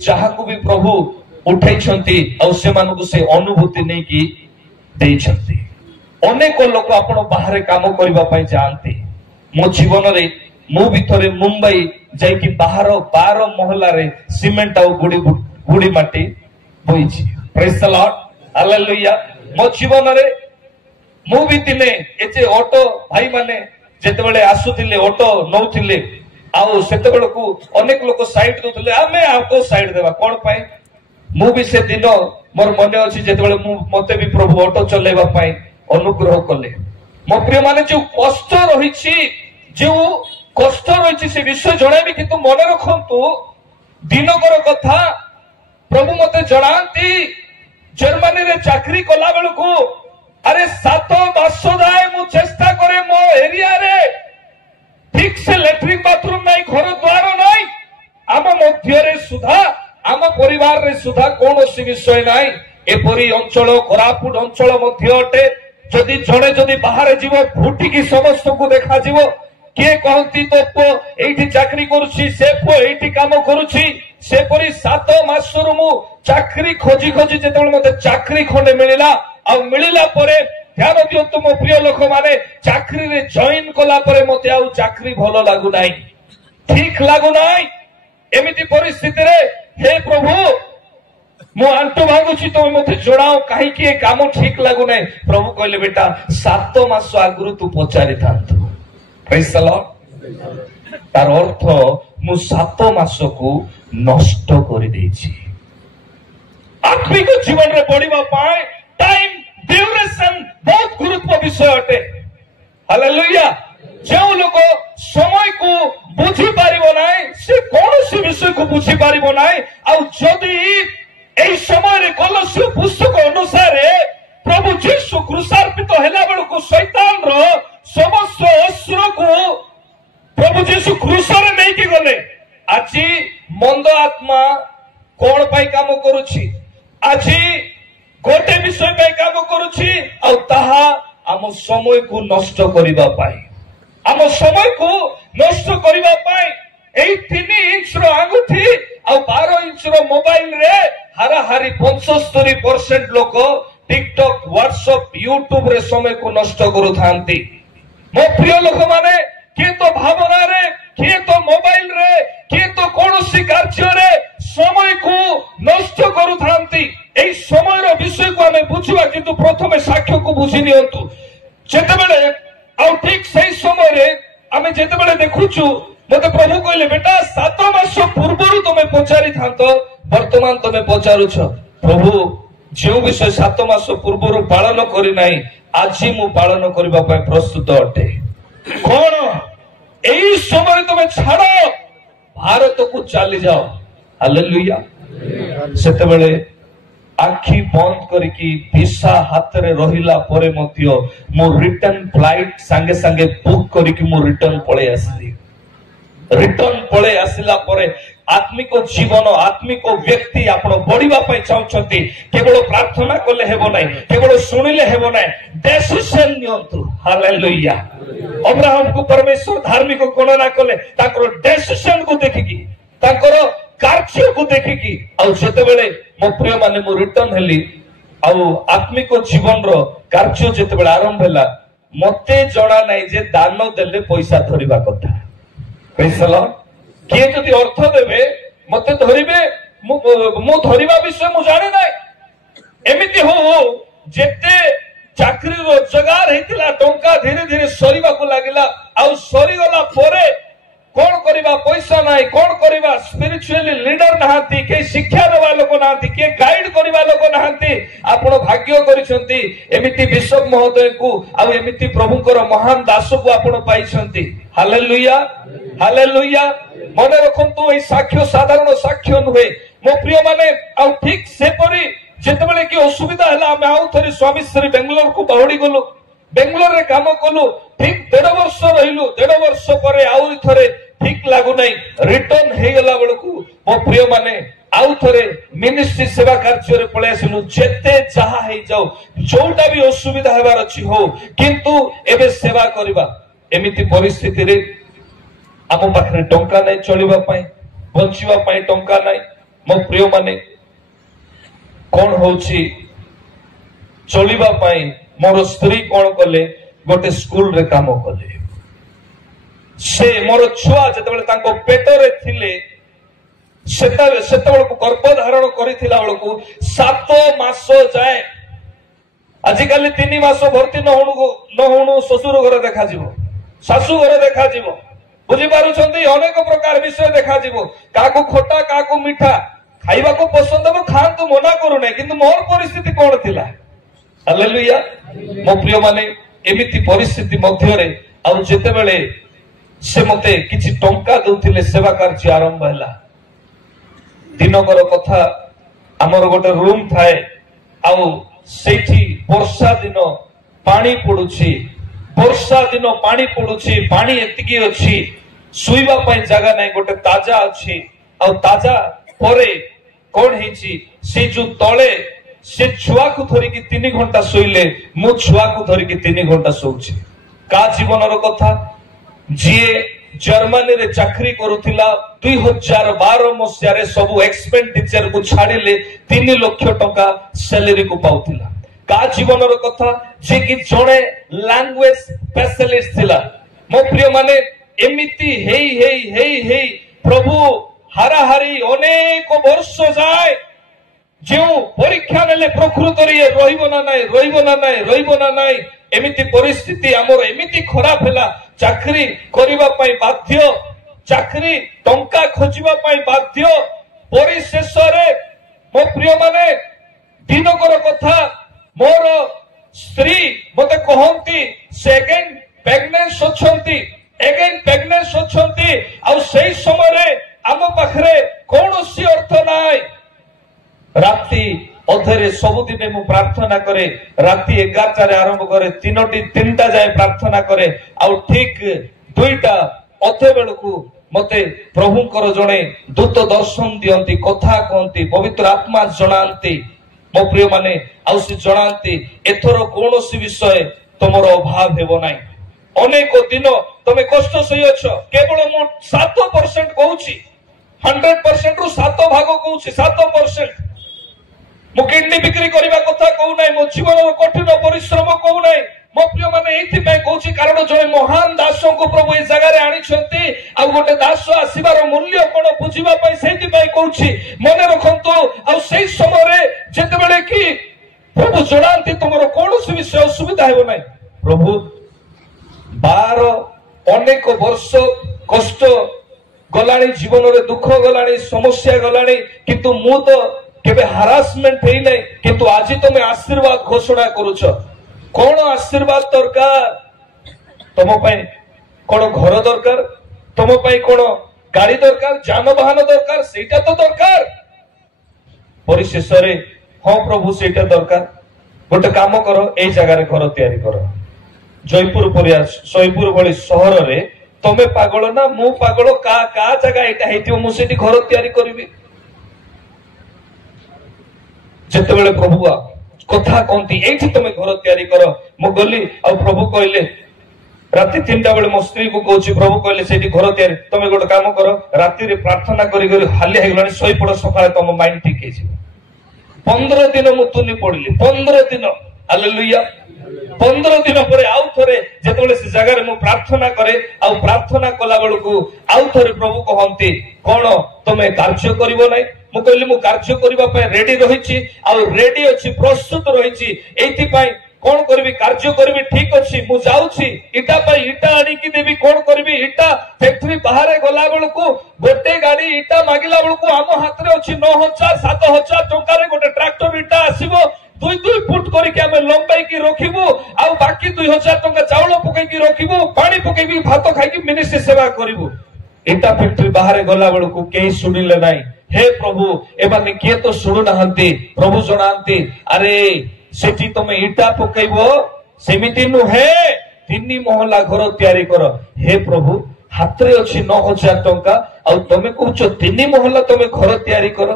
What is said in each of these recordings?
जहाकू भी प्रभु उठाई से अनुभूति नहीं कि देइछंती। अनेक लोक आपण बाहर काम करने जाती। मो जीवन रे मु भितर मुंबई जाइकी बाहर 12 महला रे सीमेंट आ गुड़ी माटी बोईची। Praise the lord, hallelujah. मो जीवन रे मु भी दिने एचे ऑटो भाई माने जेतेबेले आसुथिले ऑटो नौथिले आउ सेतेबेले को अनेक लोक साइड दोथिले आमे आपको साइड देबा कोन पाई। मु भी से दिन मोर मने अछि जेतेबेले मते भी प्रभु ऑटो चलेबा पाई अनुग्रह कले। मो प्रिय माने जो कष्ट रहिछि जो कष्ट रहिछि से विषय जणाबी किंतु मन रखंतु दिनकर कथा प्रभु मते जणांती। जर्मनी रे चाकरी कला बेलको अरे 7 मास जाए मु चेष्टा करे मो एरिया रे ठीक से लैट्रिन बाथरूम नहीं, घर द्वार नहीं, आम मध्य रे सुधा आम परिवार रे सुधा कौन सी विषय नहीं। एपरी अंचल कोरापुट अंचल मध्य अटे। जदि जड़े जदि बाहर जीव फुटिकी समस्त को देखा जीव किए कहती तो पो एठी चाकरी करुछि से पो एठी काम करुछि सेपरी 7 मासरु मु चाकरी खोजी खोजी जेतेबेले मते चाकरी खंडे मिलिला आ मिलिला परे ध्यान दियंतु मो प्रिय लोक माने चाकरी रे जॉइन कला परे मते आ चाकरी भलो लागु नाही, ठीक लागु नाही। एमिति परिस्थिति रे हे प्रभु मु आंटू भांगुछि तो मते जणाओ काहे कि काम ठीक लागु नाही। प्रभु कहले बेटा 7 मास आगुरु तू पचारि थांतु। Praise the lord. तार अर्थ मु 7 मास को नष्ट कर देछि। आत्मिक जीवन रे बढ़िबा पाए टाइम ड्यूरेशन बहुत गुरुत्व विषय अटे। हालेलुया। जो लोग समय को बुझी पारिबो नाही से कौन विषय को बुझी पारिबो नाही। आ जदि एई समय रे कलस्य पुस्तक अनुसार प्रभु यीशु क्रूसार्पित होला बेलको शैतान रो समस्त अस्त्र को प्रभु यीशु क्रूस रे नहीं कि गले। आज मंद आत्मा कौन पाई काम करुछि, आज गोटे विषय पाई काम करुछि आ ताहा आम समय को नष्ट करिबा पाई, आम समय को नष्ट करिबा पाई। एई 3 इंच रो अंगूठी आ 12 इंच रो मोबाइल रे हाराहारी 75% लोक टिकटॉक व्हाट्सएप यूट्यूब रे समय को नष्ट करू थांती। मो प्रिय लोक माने किए तो भावना रे, किए तो मोबाइल रे, किए तो कौन कार्य रे समय को नष्ट करू थांती। एई समय रो विषय को हमें बुझिबा किंतु प्रथमे साक्ष्य को बुझी नियंतु। जेतेबेले आ ठीक सही समय रे आमे जेतेबेले देखुछु मते प्रभु कहले बेटा 7 मास पूर्वरु तुमे पचारि थांतो वर्तमान तुमे पचारुछ। प्रभु जो विषय 7 मास पूर्वरु पालन करि नाही आज मु पालन करबा पय प्रस्तुत अटे। कौन एई समय तुमे छाड़ो भारत को चली जाओ। हालेलुया। सेतेबेले आखि बंद करके भिसा हाथ रे रहिला परे मध्य मो रिटर्न फ्लाइट संगे संगे बुक करके मो रिटर्न पळे आसली। रिटर्न पळे आसिला परे आत्मिक जीवन आत्मिक व्यक्ति आपण बढ़िबा पय चाहछंती केवल प्रार्थना कले हेबो नाही, केवल सुनिले हेबो नाही, डिसिजन नियंतु। हालेलुया। अब्राहम को परमेश्वर धार्मिक गणना कले ताकर डिसिजन को देखिकी ताकर कार्य को देखिकी आ जेतेबेले मो प्रिय माने मो रिटर्न हेली आ आत्मिक जीवन रो कार्य जेतेबेले आरंभ होला मते जणा नाही जे दान देले पैसा धरिबा कथा। पैसा किए जदि अर्थ देवे मते धरिबे मु धरिबा विषय मु जाने नाही। एमिति हो जेते चाकरी रोजगार हेतिला टंका धीरे धीरे सरीबा को लागिला आ सरी गला परे कौन करिबा पैसा नाही, कौन करिबा स्पिरिचुअली लीडर नहांती, के शिक्षा देवा लोक नहांती, के गाइड करिबा लोक नहांती। आपण भाग्य करिसंती एमिति बिशप महोदय को आ एमिति प्रभुकर महान दास को आपण पाइसंती। हालेलुया। हालेलुया। मन रखंतु ए साक्ष्य साधारण साक्ष्य नुहे मो प्रिय माने आ ठीक से परी जेतेबेले कि असुविधा हला हम आउ थरी स्वामी श्री बेंगलोर को बाहुडी गलो, बेंगलोर रे काम कलु, ठीक 1.5 वर्ष रहिलु, 1.5 वर्ष परे आउरी थरे ठीक लागु नाही, रिटर्न हे गला बेलकु मो प्रिय माने आउ थरे मिनिस्ट्री सेवा कार्य रे पळे आसिलु। जेते जहा हे जाऊ जोटा भी असुविधा हेबार अछि हो किंतु एबे सेवा करबा एमिति परिस्थिति रे आम पाखरे टंका नाही, चलिबा पई बंचिबा पई टंका नाही। मो प्रिय माने कौन होची चलिबा पाई मोर स्त्री कौन कले गोटे स्कूल रे काम कले से मोर छुआ जतबेले तांको पेटरे थिले सेतबेले गर्भ धारण करिथिला बेलकु 7 मास जाए आजिकाली 3 मास भर्ती न होणु शशुर घर देखा जीवो शाशु घर देखा जीवो बुझी पारुछंती अनेक प्रकार विषय देखा जीवो काको खोटा काको मीठा खाइबा को पसंद हो खांतु मना करू नै किंतु मोर परिस्थिति कोन थिला हालेलुया मो प्रिय माने एमिति परिस्थिति मध्य रे आ जेते बेले से मते किछि टंका दउथिले सेवा कार्य आरंभ हैला दिनकर कथा हमर गोटे रूम थाए आ सेठी वर्षा दिन पानी पडुछि वर्षा दिन पानी पडुछि पानी एतिकी अछि सुइबा पई जगह नै गोटे ताजा अछि आ ताजा परे कोन हिची से जो तळे से छुआ को धरि कि 3 घंटा सोइले मु छुआ को धरि कि 3 घंटा सोउछि का जीवनर कथा जिए जर्मनी रे चाकरी करूथिला 2012 मसिया रे सब एक्सपेंडिचर को छाडिले 3 लाख टका सैलरी को पाउथिला का जीवनर कथा जे कि जणे लैंग्वेज स्पेशलिस्ट थिला मो प्रिय माने एमिति हेई प्रभु हाराहारी अनेक वर्ष जाए जो परीक्षा नेले प्रकृत रे रहिबो ना नाई एमिति परिस्थिति हमर एमिति खराब हैला चाकरी करिबा पई बाध्य चाकरी टंका खोजिबा पई बाध्य परिशेष रे मो प्रिय माने दिनकर कथा मोर स्त्री मते कहंती सेकेंड प्रेग्नेंस अछंती आ सेही समय रे आम पाखरे कौनसी अर्थ नाई राति अधरे सबुदिने मु प्रार्थना करे राति 11टा रे आरंभ करे 3टा जाए प्रार्थना करे आ ठीक 2टा अधे बेलकु मते प्रभुकर जणे दूत दर्शन दियंती कथा कहंती पवित्र आत्मा जणांती मो प्रिय माने आ से जणांती एथरो कौनसी विषय तमरो अभाव हेबो नाही अनेक दिन तमे कष्ट सही अछ केवल मु 7% कहूची 100% रु 7 भाग कहूची 7% मु किडनी बिक्री करिबा कथा कहू नाही मो जीवन कठिन परिश्रम कहू नाही मो प्रिय माने एथि पे कहूची कारण जणे महान दासों को प्रभु ए जगह रे आनी छथि आ गोटे दास आसीबार मूल्य कोन बुझिबा पई सेति पई कहूची मने रखंतु आ सेही समय रे जेते बेले कि प्रभु जणांती तमरो कोनोसी विषय असुविधा हेबो नाही प्रभु 12 अनेक वर्ष कष्ट गलाणी जीवन रे दुख गलाणी समस्या गलाणी किंतु मु तो केबे हरासमेंट हेई नै किंतु आज तुम आशीर्वाद घोषणा करूछ कोन आशीर्वाद दरकार तुम पई कोन घर दरकार तुम पई कोन गाड़ी दरकार जानवाहन दरकार सेटा तो दरकार परिशेष रे हां प्रभु सेटा दरकार गोटे काम करो ए जगह रे घर तयारी करो जयपुर परिया सोईपुर भली शहर रे तमे पागल ना मु पागल का जगह एटा हेतियो मु सेठी घर तयारी करबी जते बेले प्रभु कथा कहती एठी तमे घर तयारी करो मु गली आ प्रभु कहले राति 3टा बेले मो स्त्री को कहूची प्रभु कहले सेठी घर तयारी तमे गोटे काम करो राति रे प्रार्थना करी करी हाली हेगलानी सोई पड़ सकाळे तम माइंड ठीक हे जिवो 15 दिन मु तुनी पड़िली 15 दिन हालेलुया 15 दिन पर आउ थरे जेतबेले से जगह रे मु प्रार्थना करे आ प्रार्थना कला बेलकु आउ थरे प्रभु कहंती कोन तमे कार्य करिवो नै मु कहली मु कार्य करिबा पे रेडी रहिछि आ रेडी अछि प्रस्तुत रहिछि एथि पई कोन करबी कार्य करबी ठीक अछि मु जाउछि इटा पई इटा आनी कि देबी कोन करबी इटा फैक्ट्री बाहर गला बेलकु गोटे गाड़ी इटा मागिला बेलकु आम हाथ रे अछि 9000 7000 टका रे गोटे ट्रैक्टर इटा आसीबो 2 फुट करके आम लंबाई की रखिबू आ बाकी 2000 टका चाउल पकई की रखिबू पानी पकईबी भात खाई मिनिस्ट्री सेवा करिबू इटा फैक्ट्री बाहर गला बेलकु केही सुनिले नाही हे प्रभु एमाने किए तो सुनु नाहंती प्रभु जणांती अरे सेठी तमे इटा पकईबो सेमिति नु हे 3 महला घर तयारी कर हे प्रभु हाथ रे अछि 9000 टका आ तमे कहउछ 3 महला तमे घर तयारी कर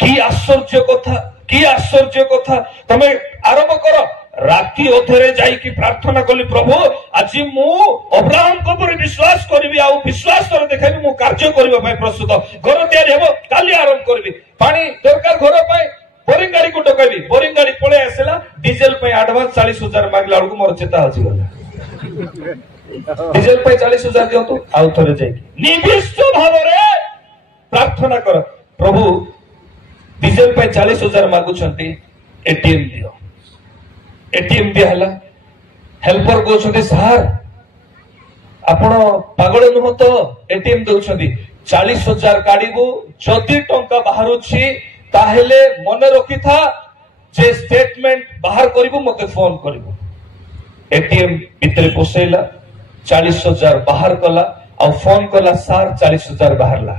की आश्चर्य कथा तमे आरंभ कर राति अधरे जाइकी प्रार्थना कली प्रभु आज मु अब्राहम को पर विश्वास करी आ विश्वास कर देखाबी मु कार्य करबा प्रस्तुत घर तैयारी हेबो काली आरंभ करबी पानी दरकार घर पाए बोरिंग गाड़ी को डकाबी बोरिंग गाड़ी पळे आसेला डीजल पे एडवांस 40,000 मागला बेलू मोर चेता अछि गला डीजल पे 40,000 दियो तो आउ थरे जाई निविष्ट भाव रे प्रार्थना कर प्रभु डीजल पे 40,000 मागु छंती एटीएम दियो एटीएम दिया हला हेल्पर को छंती सर आपण पागल नुह तो एटीएम दउ छंती 40,000 काढीबू जदी टंका बाहरु छी ताहेले मने रखी था जे स्टेटमेंट बाहर करिबू मते फोन करिबू एटीएम भीतर पोसेला 40,000 बाहर कला और फोन कला सार 40,000 बाहरला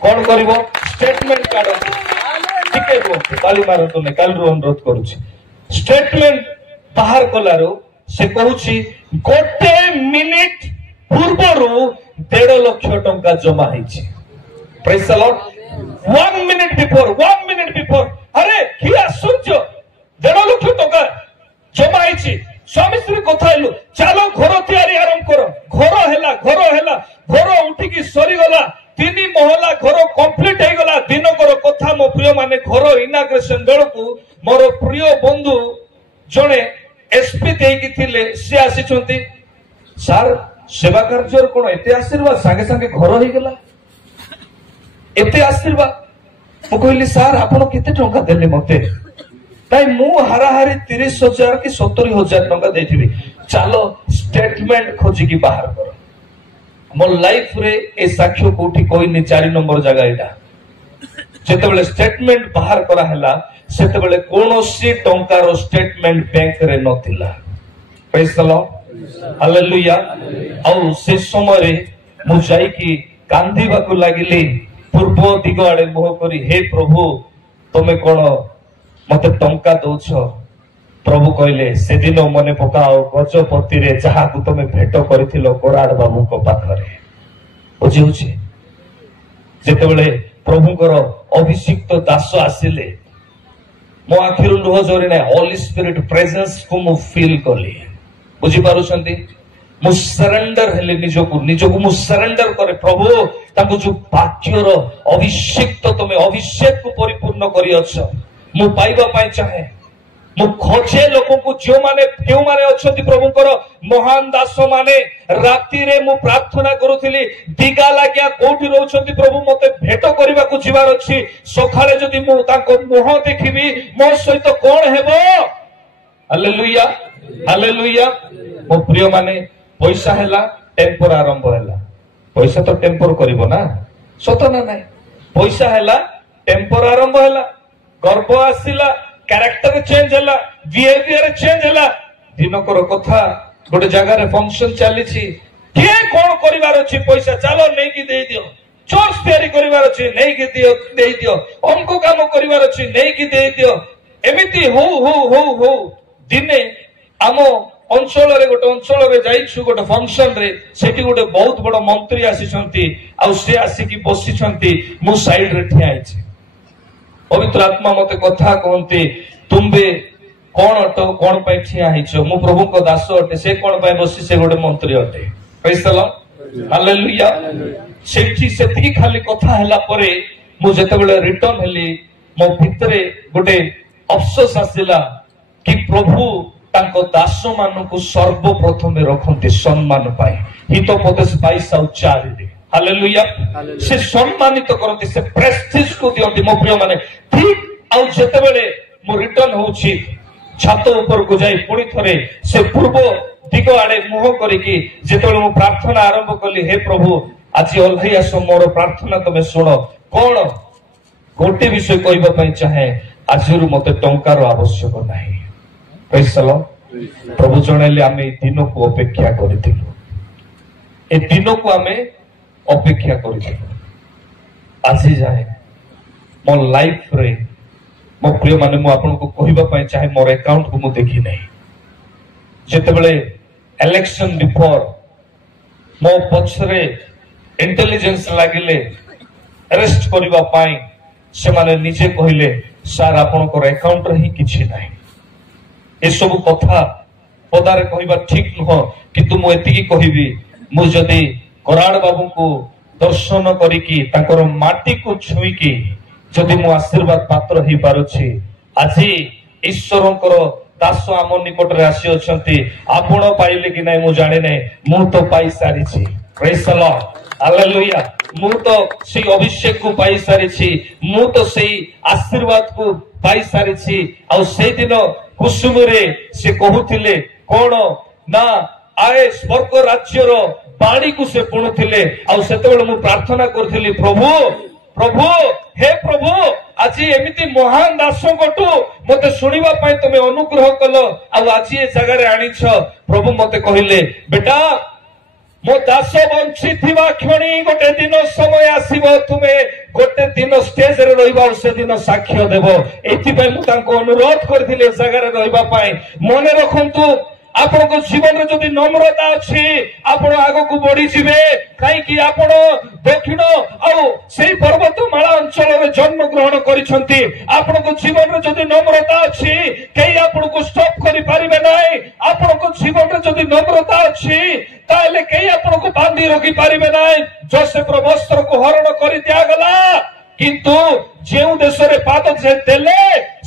कौन करिबो स्टेटमेंट काढो टिके रुहतु काली मारतो ने काल रो अनुरोध करूची स्टेटमेंट बाहर कलारो से कहूची गोटे मिनिट पूर्वरु 1.5 लाख टंका जमा ହେଇଛି praise the Lord 1 minute before अरे कि आश्चर्य 1.5 लाख टंका जमा ହେଇଛି स्वामी स्त्री कथा हेलु चलो घर तैयारी आरंभ करो घर उठिकी सरी गला 3 महला घर कंप्लीट हो गला दिन कर कथा मो प्रिय माने घर इनाग्रेशन बेलकू मोर प्रिय बंधु जणे एसपी देकी थिले से आसीचंती सर सेवा कार्य कोन एते आशीर्वाद संगे संगे घर हो गला एते आशीर्वाद मु कहली सर आपण केते टंका देले मते ताई मु हाराहारी 30,000 कि 70,000 टंका देथिबी चलो स्टेटमेंट खोजी की बाहर कर मो लाइफ रे ए साक्ष्य कोठी कोई नि 4 नंबर जगह एटा जेते बेले स्टेटमेंट बाहर करा हला सेते बेले कोनोसी टंकार स्टेटमेंट बैंक रे नथिला प्रेज द लॉर्ड हालेलुया औ से समय रे मु जाई की कांदीबा को लागिली पूर्व दिग आड़े मुह करी हे प्रभु तमे कोन मते टंका दउछ प्रभु कहले से दिन मने पकाओ गजपति रे जहा को तमे भेट करथिलो कोराड बाबू को पाखरे बुझी होची जेते बेले प्रभुकर अभिषिक्त दास आसिले मो आखिरु लुह जोरी नै होली स्पिरिट प्रेजेंस को मु फील करली बुझी पारुछंती मु सरेंडर हेले निजको मु सरेंडर करे प्रभु ताको जो वाक्यर अभिषेक तमे अभिषेक को परिपूर्ण करी अछ मु पाइबा पाई चाहे मु खोजे लोगों को जो माने क्यों माने अछंती प्रभुकर महान दास माने राति रे मु प्रार्थना करूथिली दिगा लाग्या कोठी रहउछंती प्रभु मते भेट करबा को जीवार अछि सखाले जदी मु ताको मुह देखिबी मो सहित कोन हेबो हालेलुया हालेलुया मो प्रिय माने पैसा हैला टेम्पर आरंभ हैला पैसा तो टेम्पर करिवो ना सत ना नाही पैसा हैला टेम्पर आरंभ हैला गर्व आसिला कैरेक्टर चेंज हैला बिहेवियर चेंज हैला दिनकर कथा गोटे जगह रे फंक्शन चली छी के कोन करिवार अछि पैसा चलो नै की दे दियो चर्च तैयारी करिवार अछि नै की दियो दे दियो हमको काम करिवार अछि नै की दे दियो एमिति हो दिने आमो अंचल रे गोटे अंचल रे जाइछु गोटे फंक्शन रे सेठी गोटे बहुत बड़ मंत्री आसीछंती आ से आसी की बसिछंती मु साइड रे ठिया आइछि पवित्र आत्मा मते कथा कहंती तुंबे कोन अटो कोन पय ठिया आइछो मु प्रभु को दास अटे से कोन पय बसी से गोटे मंत्री अटे प्रेज द लॉर्ड हालेलुया सेठी सेति खाली कथा हला परे मु जते बेले रिटर्न हेली मो भितरे गोटे अफसोस आसिला कि प्रभु तांको दास मानकु सर्वप्रथमे रखंती सम्मान पाए हितोपदेश 22:4 रे हालेलुया से सम्मानित करंती से प्रेस्टीज को दियंती मो प्रिय माने ठीक आ जते बेले मु रिटर्न होउची छात ऊपर को जाई पुणी थरे से पूर्व दिग आड़े मुह करिकी जते बेले मु प्रार्थना आरंभ कली हे प्रभु आज ओल्है आसो मोर प्रार्थना तमे सुनो कोन गोटे विषय कहबा पई चाहे आजरु मते टंकार आवश्यक नाही पैसा प्रभु जणेले आमे दिन को अपेक्षा करिथिलु ए दिन को आमे अपेक्षा करिथिलु आज जाए मो लाइफ रे मो प्रिय माने मु आपन को कहबा पई चाहे मोर अकाउंट को मु देखि नै जेते बेले इलेक्शन बिफोर मो पछरे इंटेलिजेंस लागिले अरेस्ट करबा पई से माने निजे कहिले सर आपन को अकाउंट रे ही किछि नै ए सब कथा पदारे कहवा ठीक नुह किंतु मु एतिकी कहबी मु जदि कराड़ बाबू को दर्शन करिकी ताकर माटी को छुईकी जदि मु आशीर्वाद पात्र ही पारुछि आजी ईश्वरंकर दास आम निकट रे आसी अछंती आपण पाइले कि नै मु जाने नै मु तो पाई सारिछि प्रेज द लॉर्ड हालेलुया मु तो से अभिषेक को पाई सारिछि मु तो से आशीर्वाद को पाई सारिछि आ से दिन कुसुम रे से कहूतिले कोन ना आए स्वर्ग राज्य रो बाणी को से पुणुथिले आ सेतेबेले मु प्रार्थना करथिली प्रभु प्रभु हे प्रभु आज एमिति महान दासों गोटू मते सुनिबा पई तुमे अनुग्रह कलो आ आज ए जगह रे आनिछ प्रभु मते कहिले बेटा मो दास बंची थिबा क्षणी गोटे दिन समय आसीबो तुमे गोटे दिन स्टेज रे रहिबा से दिन साक्ष्य देबो एथि पई मु तांको अनुरोध करथिले जगह रे रहिबा पई मने रखंतु आपण को जीवन रे जदि नम्रता अछि आपण आगो को बढ़ी जिवे काई कि आपण दक्षिण आ सेही पर्वतमाला अंचल रे जन्म ग्रहण करिसंती आपण को जीवन रे जदि नम्रता अछि केही आपण को स्टॉप करि पारिबे नै आपण को जीवन रे जदि नम्रता अछि ताले केही आपण को बांधी रखि पारिबे नै जोसेफ रो वस्त्र को हरण करि दिया गला किंतु जेउ देश रे पाद जे देले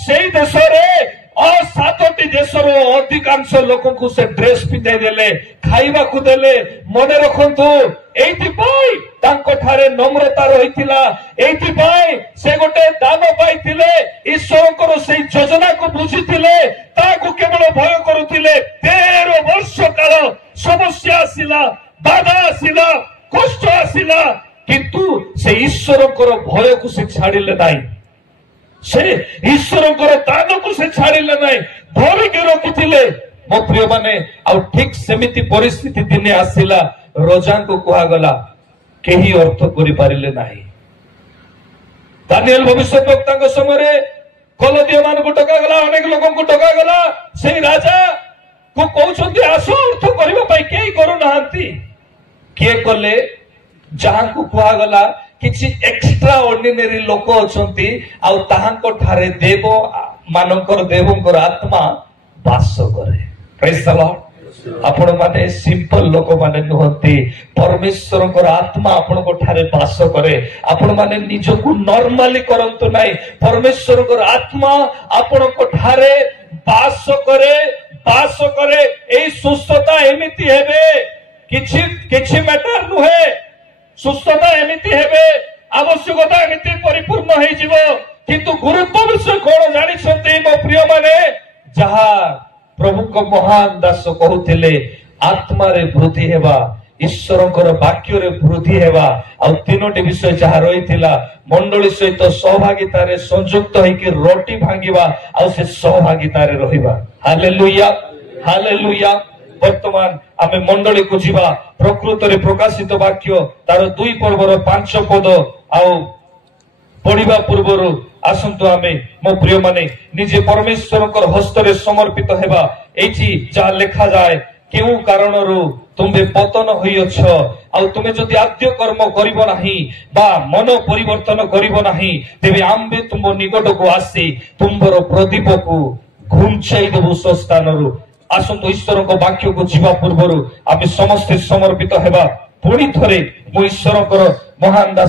सेही देश रे और सातोटी देशर अधिकांश लोक को से ड्रेस पिंधाई देले खाइबा को देले मने रखंतु एथि पई तांको ठारे नम्रता रहितिला एथि पई से गोटे दान पाइतिले ईश्वरकर से योजना को बुझितिले ताको केवल भय करुतिले 13 वर्ष काल समस्या आसिला बाधा आसिला कष्ट आसिला किंतु से ईश्वरकर भय को से छाडिले नाही से ईश्वरकर दान को से छाडिले नाही धरि के रखितिले मो प्रिय माने आ ठीक सेमिति परिस्थिति दिने आसिला रोजा को कहा गला केही अर्थ करि पारिले नाही दानिएल भविष्यवक्ता के समय रे कलदिया मान को टका गला अनेक लोगों को टका गला से राजा को कहउछंती आसो अर्थ करिबा पई केही करू नाहंती के कले जहां को कहा गला किछि एक्स्ट्रा ऑर्डिनरी लोक अछंती आ ताहांको ठारे देव मानकर देवंकर आत्मा वास करे प्रेज द लॉर्ड आपण माने सिंपल लोक माने नहंती परमेश्वरकर आत्मा आपण को ठारे वास करे आपण माने निज को नॉर्मली करंतु नाही परमेश्वरकर आत्मा आपण को ठारे वास करे ए सुस्थता एमिति हेबे किछि मैटर नुहे सुस्थता एमिति हेबे आवश्यकता एमिति परिपूर्ण हे जीवो किंतु गुरुत्व विषय कोन जानि छथि मो प्रिय माने जहा प्रभु को महान दास कहउथिले आत्मा रे वृद्धि हेबा ईश्वरकर वाक्य रे वृद्धि हेबा आ तीनोटी विषय जहा रहितिला मंडली सहित सहभागिता रे संयुक्त होई कि रोटी भांगीबा आ से सहभागिता रे रहिबा हालेलुया हालेलुया वर्तमान आमे मंडली को जीवा प्रकृत रे प्रकाशित वाक्य तार 2 पर्वर 5 पद आउ पढ़िबा पूर्वर आसंतु आमे मो प्रिय माने निजे परमेश्वरकर हस्त रे समर्पित हेबा एची जा लेखा जाय केउ कारणरो तुमे पतन होइछ आ तुमे जदि आद्य कर्म करिवो नाही बा मन परिवर्तन करिवो नाही तेबे आम्बे तुम निकट को आसी तुमरो प्रदीप को घुंचाई देबो स्थानरो आसंतु ईश्वर को वाक्य को जीवा पूर्वर आमे समस्त समर्पित हेबा पुणी थरे मो ईश्वरकर महान दास